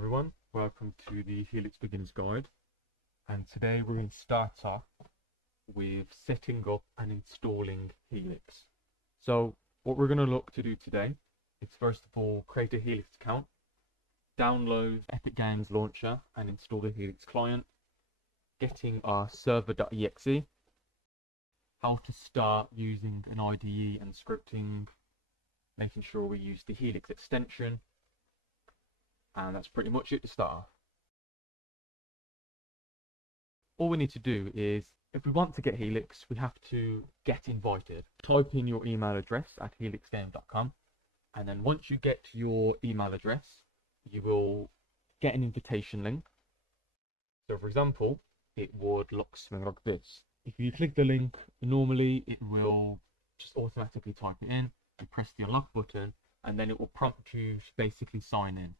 everyone, welcome to the Helix Beginners guide, and today we're going to start off with setting up and installing Helix. So what we're going to look to do today is first of all create a Helix account, download Epic Games launcher and install the Helix client, getting our server.exe, how to start using an IDE and scripting, making sure we use the Helix extension. And that's pretty much it to start off. All we need to do is, if we want to get Helix, we have to get invited. Type in your email address at helixgame.com, and then once you get your email address, you will get an invitation link. So for example, it would look something like this. If you click the link, normally it will just automatically type it in. You press the unlock button, and then it will prompt you to basically sign in.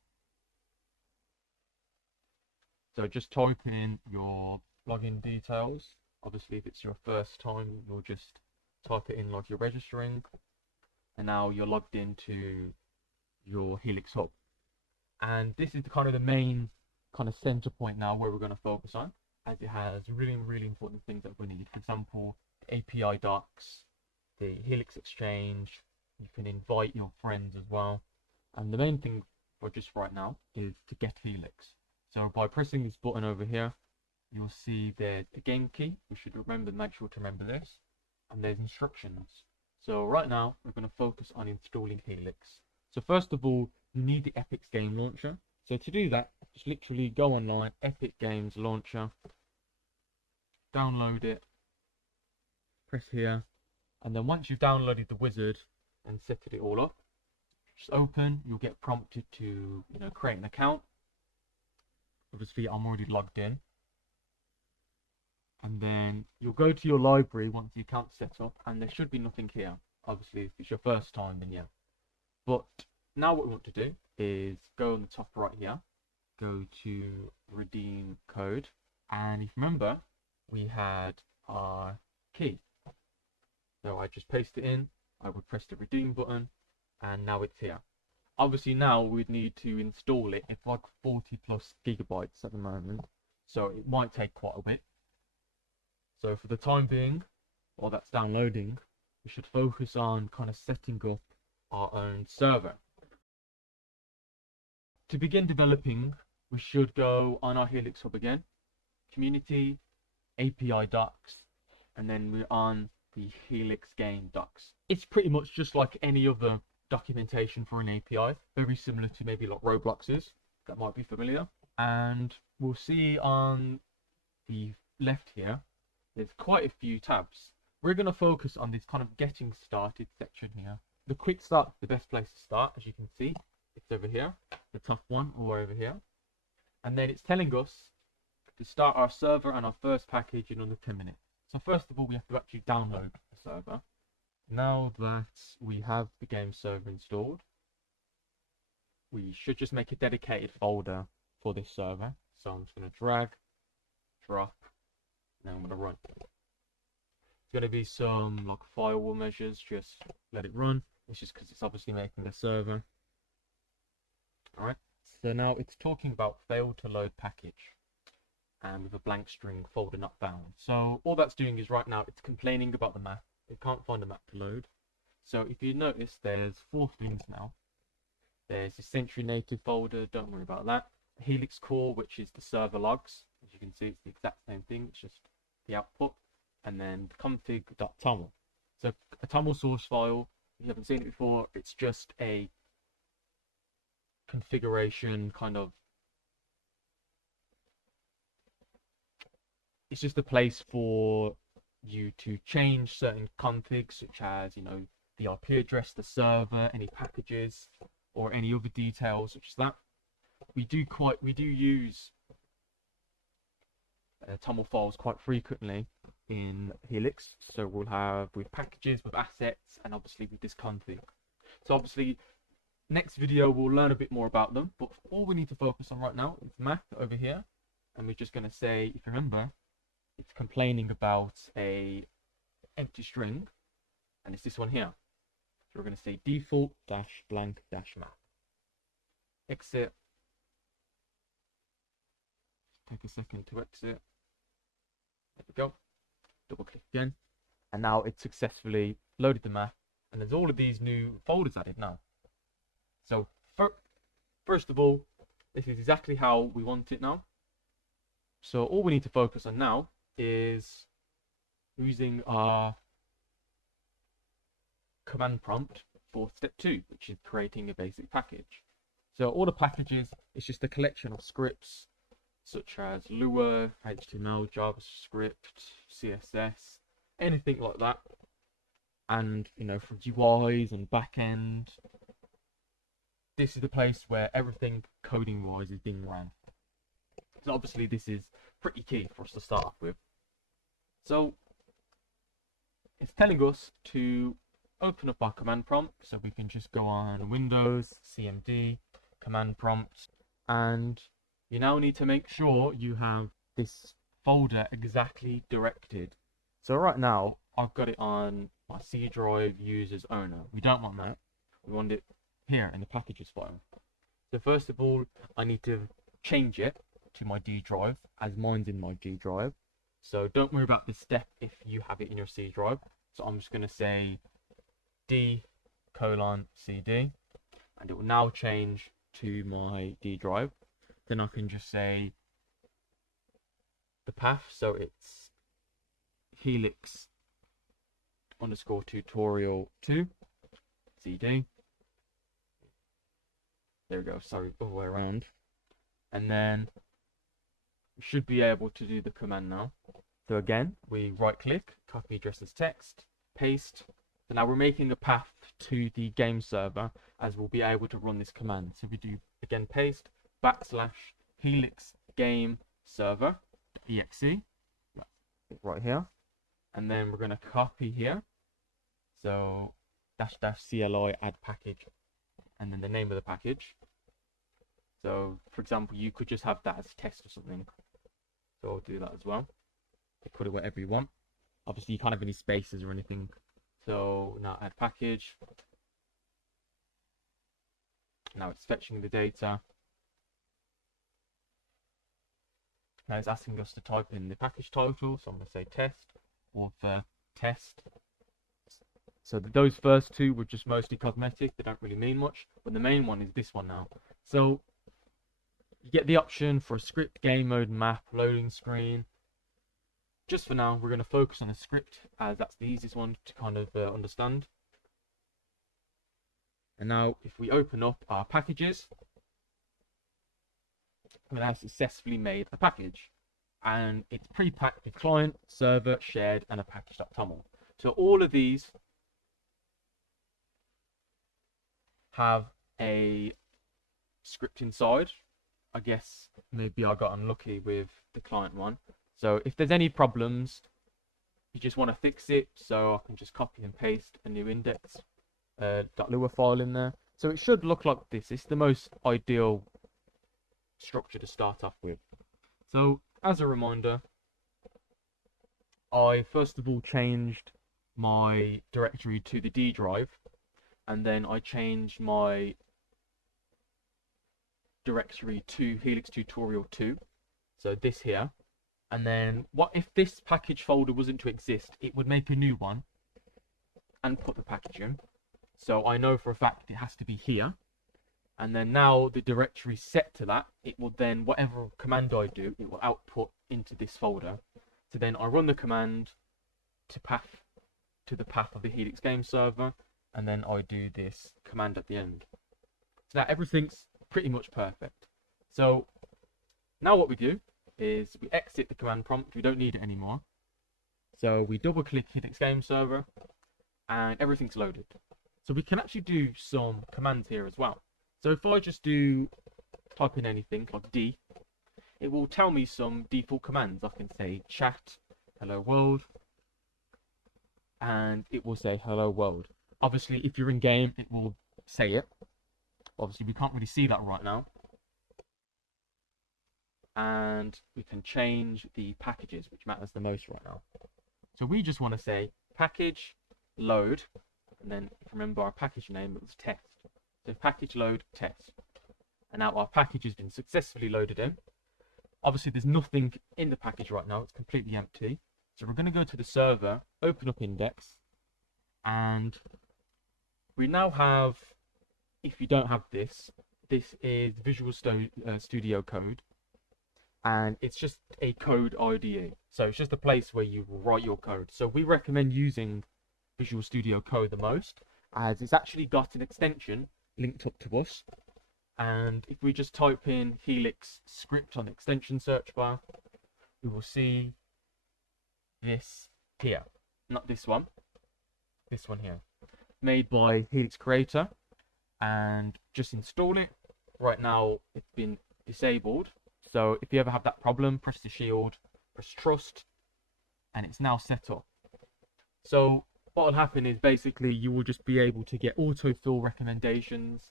So just type in your login details. Obviously, if it's your first time, you'll just type it in like you're registering. And now you're logged into your Helix Hub. And this is the main center point now where we're going to focus on, as it has really important things that we need. For example, API docs, the Helix exchange. You can invite your friends as well. And the main thing for just right now is to get Helix. So by pressing this button over here, you'll see there's a game key. We should make sure to remember this. And there's instructions. So right now, we're going to focus on installing Helix. So first of all, you need the Epic Game Launcher. So to do that, just literally go online, Epic Games Launcher, download it, press here. And then once you've downloaded the wizard and set it all up, just open, you'll get prompted to create an account. Obviously, I'm already logged in. And then you'll go to your library once the account's set up, and there should be nothing here. Obviously, if it's your first time, then yeah. But now what we want to do is go on the top right here, go to redeem code. And if you remember, we had our key. So I just paste it in, I would press the redeem button, and now it's here. Obviously now we'd need to install it. It's like 40+ gigabytes at the moment, so it might take quite a bit. So for the time being, while that's downloading, we should focus on setting up our own server. To begin developing, we should go on our Helix Hub again, Community, API docs, and then we're on the Helix Game docs. It's pretty much just like any other documentation for an API, very similar to maybe like Roblox's, that might be familiar. And we'll see on the left here, there's quite a few tabs. We're going to focus on this getting started section here. The quick start, the best place to start, as you can see, it's over here, the top one, or over here. And then it's telling us to start our server and our first package in under 10 minutes. So first of all, we have to actually download the server. Now that we have the game server installed, we should just make a dedicated folder for this server. So I'm just going to drag, drop, and then I'm going to run. It's going to be some like firewall measures, just let it run. It's just because it's obviously making the server. Alright, so now it's talking about failed to load package, and with a blank string, folder not found. So all that's doing is right now it's complaining about the map. It can't find a map to load. So if you notice, there's 4 things now. There's the Century Native folder, don't worry about that. Helix Core, which is the server logs. As you can see, it's the exact same thing, it's just the output. And then config.toml. So a toml source file, if you haven't seen it before, it's just a configuration it's just a place for you to change certain configs, such as the IP address, the server, any packages, or any other details such as that. We do use toml files quite frequently in Helix, so we'll have with packages, with assets, and obviously with this config. So obviously next video we'll learn a bit more about them, but all we need to focus on right now is math over here, and we're just going to say, if you remember, it's complaining about a empty string, and it's this one here. So we're going to say default -blank -map. Exit, take a second to exit. There we go. Double click again. And now it's successfully loaded the map. And there's all of these new folders added now. So first of all, this is exactly how we want it now. So all we need to focus on now is using our command prompt for step 2, which is creating a basic package. So all the packages is just a collection of scripts such as Lua, HTML, JavaScript, CSS, anything like that. And for UIs and backend, this is the place where everything coding wise is being ran. So obviously this is pretty key for us to start off with. So it's telling us to open up our command prompt, so we can just go on Windows, CMD, command prompt, and you now need to make sure you have this folder exactly directed. So right now I've got it on my C drive users owner. We don't want that. We want it here in the packages file. So first of all, I need to change it to my D drive, as mine's in my G drive. So don't worry about this step if you have it in your C drive. So I'm just going to say D:/CD, and it will now change to my D drive. Then I can just say the path, so it's Helix _tutorial 2 CD. There we go, sorry, all the way around. And then we should be able to do the command now. So again, we right click, copy address as text, paste. So now we're making a path to the game server, as we'll be able to run this command. So we do again paste / Helix Game server.exe right here, and then we're going to copy here. So --CLI add package, and then the name of the package. So for example, you could just have that as test or something. So I'll do that as well. Put it whatever you want. Obviously you can't have any spaces or anything. So now add package. Now it's fetching the data. Now it's asking us to type in the package title. So I'm going to say test or the test. So those first two were just mostly cosmetic. They don't really mean much. But the main one is this one now. So you get the option for a script, game mode, map, loading screen. Just for now, we're going to focus on a script, as that's the easiest one to kind of understand. And now, if we open up our packages, we have successfully made a package. And it's pre-packed with client, server, shared, and a package.toml. So all of these have a script inside. I guess maybe I got unlucky with the client one. So if there's any problems, you just want to fix it, so I can just copy and paste a new index.lua file in there. So it should look like this. It's the most ideal structure to start off with. So as a reminder, I first of all changed my directory to the D drive, and then I changed my directory to Helix Tutorial 2, so this here. And then what if this package folder wasn't to exist? It would make a new one and put the package in. So I know for a fact it has to be here. And then now the directory set to that, it will then, whatever command I do, it will output into this folder. So then I run the command to the path of the Helix Game server, and then I do this command at the end. So now everything's pretty much perfect. So now what we do is we exit the command prompt. We don't need it anymore. So we double click Helix Game server, and everything's loaded. So we can actually do some commands here as well. So if I just type in anything like D, it will tell me some default commands. I can say chat, hello world, and it will say hello world. Obviously, if you're in game, it will say it. Obviously, we can't really see that right now. And we can change the packages, which matters the most right now. So we just want to say package load, and then remember our package name, it was test. So package load test. And now our package has been successfully loaded in. obviously there's nothing in the package right now, it's completely empty. So we're going to go to the server, open up index, and we now have, if you don't have this, this is Visual Studio Code, and it's just a code IDE. So it's just a place where you write your code. So we recommend using Visual Studio Code the most, as it's actually got an extension linked up to us. And if we just type in Helix script on the extension search bar, we will see this here. Not this one here. Made by Helix Creator. And just install it. Right now it's been disabled. So if you ever have that problem, press the shield, press trust, and it's now set up. So what will happen is basically you will just be able to get autofill recommendations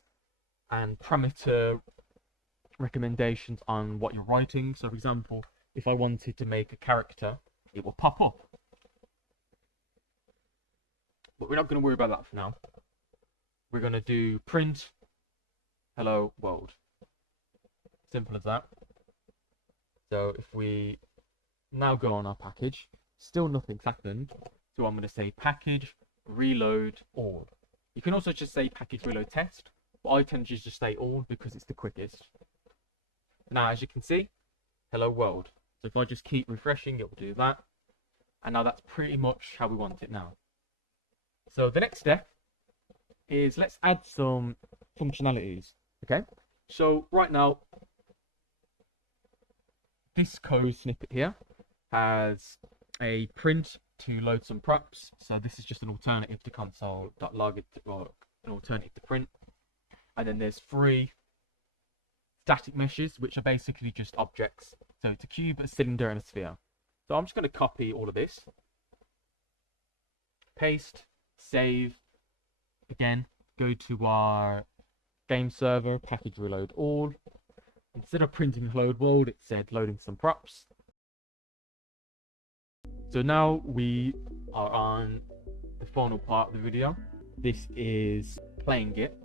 and parameter recommendations on what you're writing. So for example, if I wanted to make a character, it will pop up. But we're not going to worry about that for now. We're going to do print hello world. Simple as that. So if we now go on our package, still nothing's happened. So I'm going to say package reload all. You can also just say package reload test, but I tend to just say all because it's the quickest. Now, as you can see, hello world. So if I just keep refreshing, it will do that. And now that's pretty much how we want it now. So the next step is let's add some functionalities. Okay. So right now, this code snippet here has a print to load some props. So this is just an alternative to console.log, or an alternative to print. And then there's 3 static meshes, which are basically just objects. So it's a cube, a cylinder, and a sphere. So I'm just going to copy all of this, paste, save. Again, go to our game server, package reload all. Instead of printing load world, it said loading some props. So now we are on the final part of the video. This is playing it.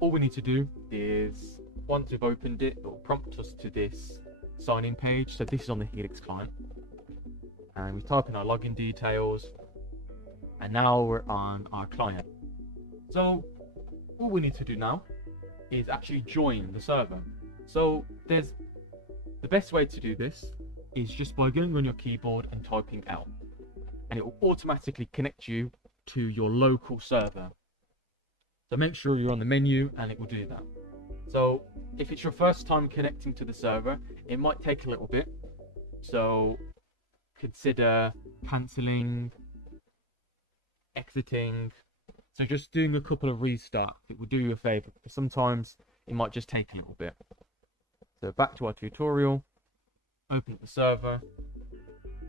All we need to do is, once we've opened it, it will prompt us to this sign-in page. So this is on the Helix client. And we type in our login details. And now we're on our client. So all we need to do now is actually join the server. So there's the best way to do this is just by going on your keyboard and typing L, and it will automatically connect you to your local server. So make sure you're on the menu and it will do that. So if it's your first time connecting to the server, it might take a little bit. So consider cancelling, exiting. So just doing a couple of restarts, it will do you a favor, because sometimes it might just take a little bit. So back to our tutorial, open up the server,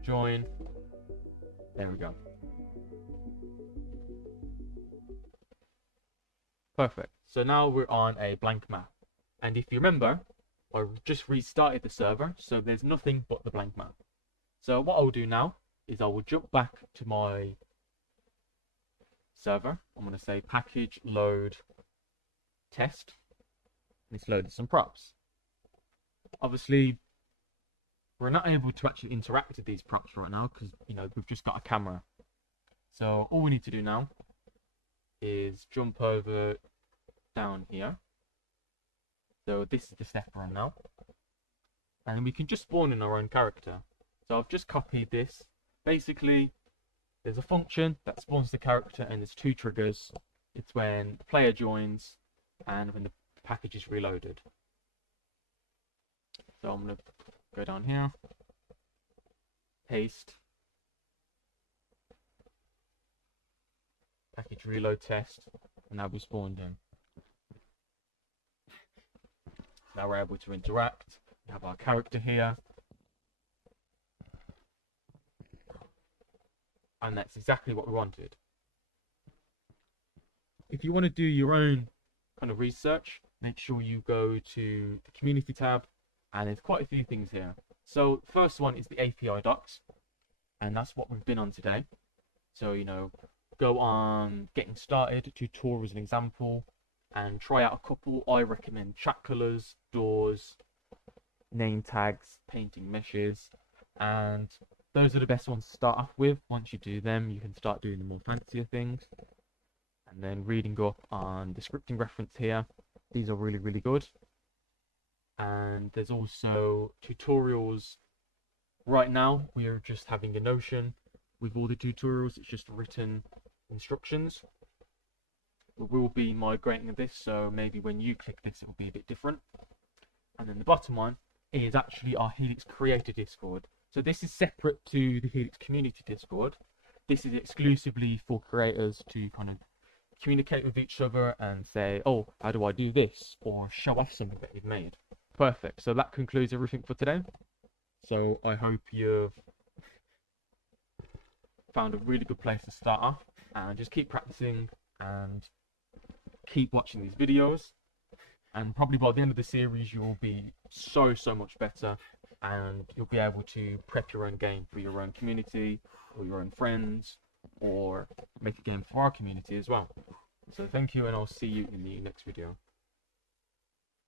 join, there we go. Perfect. So now we're on a blank map. And if you remember, I just restarted the server, so there's nothing but the blank map. So what I'll do now is I will jump back to my server. I'm going to say package load test. And it's loaded some props. Obviously, we're not able to actually interact with these props right now because, you know, we've just got a camera. So all we need to do now is jump over down here. So this is the step we're on now. And we can just spawn in our own character. So I've just copied this. Basically, there's a function that spawns the character, and there's 2 triggers. It's when the player joins and when the package is reloaded. So I'm going to go down here, paste, package reload test, and now we spawned in. Now we're able to interact. We have our character here. And that's exactly what we wanted. If you want to do your own kind of research, make sure you go to the community tab, and there's quite a few things here. So the first one is the API docs, and that's what we've been on today. So, you know, go on getting started, tutorial as an example, and try out a couple. I recommend chat colors, doors, name tags, painting meshes, and those are the best ones to start off with. Once you do them, you can start doing the more fancier things. And then reading up on the scripting reference here. These are really, really good. And there's also tutorials. Right now, we are just having a Notion with all the tutorials. It's just written instructions. We will be migrating this, so maybe when you click this, it will be a bit different. And then the bottom one is actually our Helix Creator Discord. So this is separate to the Helix Community Discord. This is exclusively for creators to kind of communicate with each other and say, oh, how do I do this? Or show off something that you've made. Perfect. So that concludes everything for today. So I hope you've found a really good place to start off, and just keep practicing and keep watching these videos. And probably by the end of the series, you will be so much better, and you'll be able to prep your own game for your own community or your own friends, or make a game for our community as well. So thank you, and I'll see you in the next video.